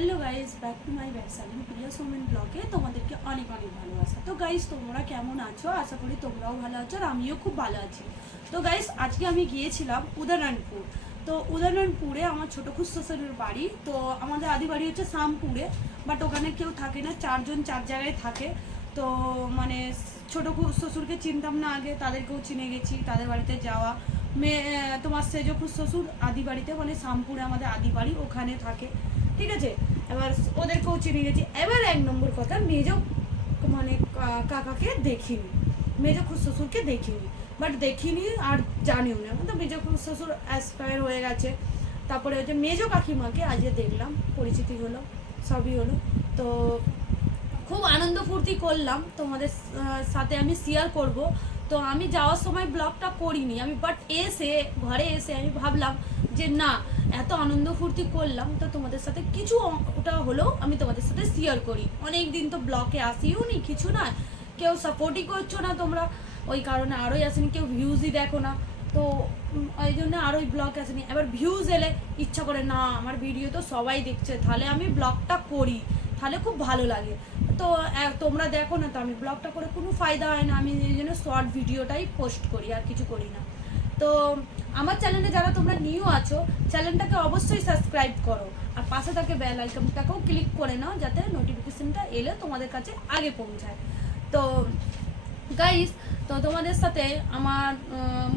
Hello guys back to my back Salim Priya Somen ব্লগে তোমাদেরকে অনেক অনেক ভালোবাসা। তো গাইজ তোমরা কেমন আছো? আশা করি তোমরাও ভালো আছো আর আমিও খুব ভালো আছি। তো গাইজ আজকে আমি গিয়েছিলাম উদয়নারায়ণপুর তো উদয়নারায়ণপুরে আমার ছোটো খুশ্বরের বাড়ি। তো আমাদের আদি বাড়ি হচ্ছে শামপুরে বাট ওখানে কেউ থাকে না, চারজন চার জায়গায় থাকে। তো মানে ছোটো শ্বশুরকে চিনতাম না আগে, তাদেরকেও চিনে গেছি, তাদের বাড়িতে যাওয়া। মেয়ে তোমার সেজ শ্বশুর আদি বাড়িতে মানে শামপুরে আমাদের আদি বাড়ি, ওখানে থাকে। ঠিক আছে? এবার ওদেরকেও চিনে গেছি। এবার এক নম্বর কথা, মেজ মানে কাকাকে দেখিনি। মেজো মেজ শ্বশুরকে দেখিনি। বাট দেখিনি আর জানিও না। তো মেজ শ্বশুর অ্যাসপায়ার হয়ে গেছে। তারপরে হচ্ছে মেজ কাকিমাকে আজকে দেখলাম, পরিচিতি হলো, সবই হলো। তো খুব আনন্দ ফুর্তি করলাম। তোমাদের সাথে আমি শেয়ার করব। তো আমি যাওয়ার সময় ব্লগটা করিনি। আমি বাট এসে, ঘরে এসে আমি ভাবলাম যে না, এত আনন্দ ফুর্তি করলাম। তো তোমাদের সাথে কিছু ওটা হলেও আমি তোমাদের সাথে শেয়ার করি। অনেক দিন তো ব্লগে আসিও নি, কিছু না। কেউ সাপোর্টই করছ না তোমরা। ওই কারণে আরোই আসেনি, কেউ ভিউজই দেখো না। তো ওই জন্য আরোই ব্লগ আসেনি। এবার ভিউজ এলে ইচ্ছা করে, না, আমার ভিডিও তো সবাই দেখছে। তাহলে আমি ব্লগটা করি। তাহলে খুব ভালো লাগে। তো তোমরা দেখো না তো, আমি ব্লগটা করে কোনো ফায়দা হয় না, আমি এই জন্য শর্ট ভিডিওটাই পোস্ট করি, আর কিছু করি না। তো, আমার চ্যানেলে যারা তোমরা নিউ আছো চ্যানেলটাকে অবশ্যই সাবস্ক্রাইব করো, আর পাশে থাকে বেল আইকনটাকেও ক্লিক করে নাও, যাতে নোটিফিকেশনটা এলে তোমাদের কাছে আগে পৌঁছায়। তো গাইস তো তোমাদের সাথে আমার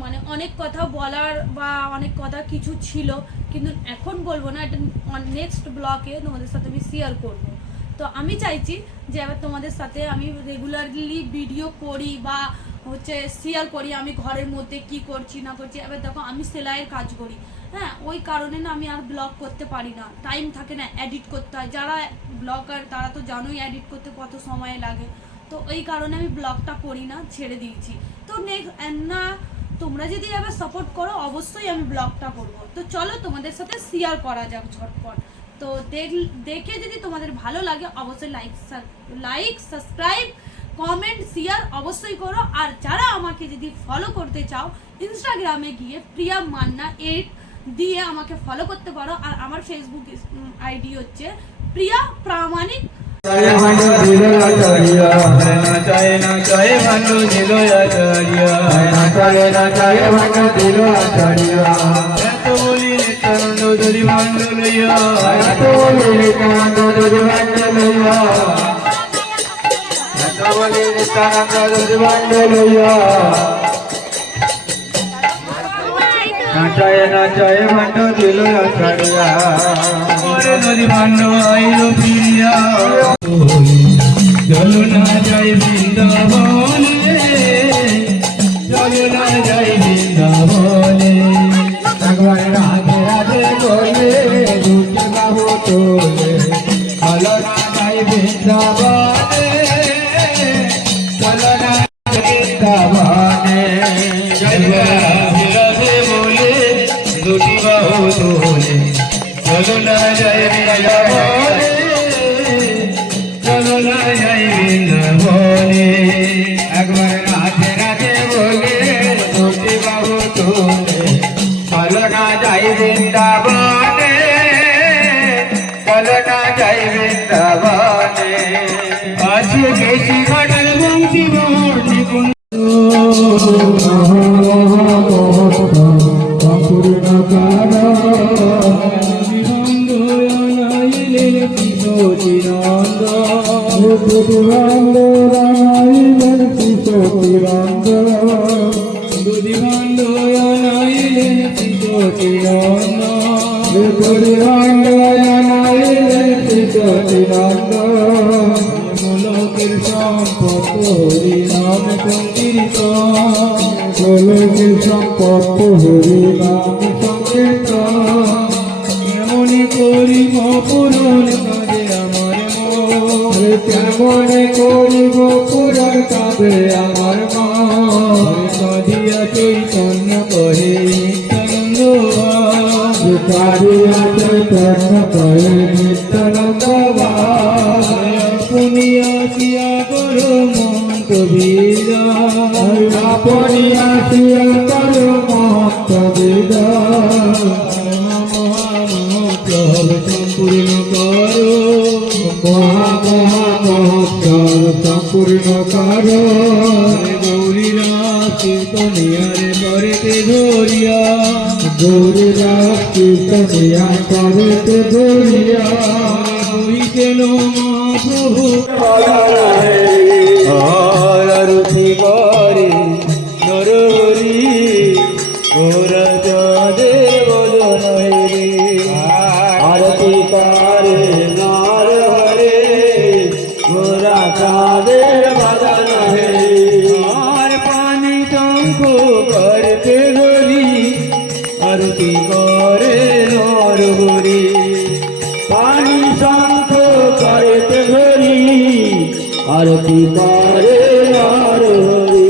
মানে অনেক কথা বলার বা অনেক কথা কিছু ছিল, কিন্তু এখন বলব না, এটা নেক্সট ব্লকে তোমাদের সাথে আমি শেয়ার করব। তো আমি চাইছি যে এবার তোমাদের সাথে আমি রেগুলারলি ভিডিও করি বা হচ্ছে শেয়ার করি, আমি ঘরের মধ্যে কি করছি, না করছি। এবার দেখো, আমি সেলাইয়ের কাজ করি। হ্যাঁ ওই কারণে না আমি আর ব্লগ করতে পারি না। টাইম থাকে না এডিট করতে হয়। যারা ব্লগার তারা তো জানোই এডিট করতে কত সময় লাগে। তো এই কারণে আমি ব্লগটা করি না, ছেড়ে দিয়েছি। তো নেক্সট না, তোমরা যদি এবার সাপোর্ট করো, অবশ্যই আমি ব্লগটা করব। তো চলো তোমাদের সাথে শেয়ার করা যাক ঝটপট। তো দেখ যদি তোমাদের ভালো লাগে অবশ্যই like like subscribe comment share অবশ্যই করো আর যারা আমাকে যদি ফলো করতে চাও ইনস্টাগ্রামে গিয়ে প্রিয়া মান্না এইট দিয়ে আমাকে ফলো করতে পারো আর আমার ফেসবুক আইডি হচ্ছে প্রিয়া প্রামাণিক ভানু যদি ভান্ড লইয়া এত বলি নিত্যানন্দ যদি ভান্ড লইয়া এত বলি নিত্যানন্দ যদি নাচায় নাচায় ভান্ড দিল আচার্য ওরে যদি আইল ফিরিয়া। চলো না যাই বৃন্দাবনে চলো না যাই বৃন্দাবনে। একবার রাধে যাই বৃন্দাবনে চলো না যাই বৃন্দাবনে একবার রাধে রাধে বলে দুটি বাবু তোলে চলো লোকের সম্পদ হরি নাম সংকীর্তন লোকের সম্পদ হরি নাম সংকীর্তন কেমনে করিব পূরণ কাঁদে আমার মন কেমনে করিব পূরণ কাঁদে আমার মন কাঁদিয়া চৈতন্য কহে নিত্যানন্দ কাঁদিয়া চৈতন্য কহে নিত্যানন্দ আসিয়া করো মহত্ব বিদায় সম্পূর্ণ করো। মহা মহা মহত্ব সম্পূর্ণ মহাপ্রভু করতে ধরি আরতি করে নরহরি পানি শঙ্খ করতে ধরি আরতি করে নার হরি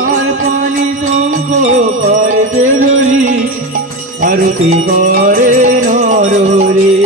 আর পানি টঙ্ক করতে ধরি আরতি করে নরহরি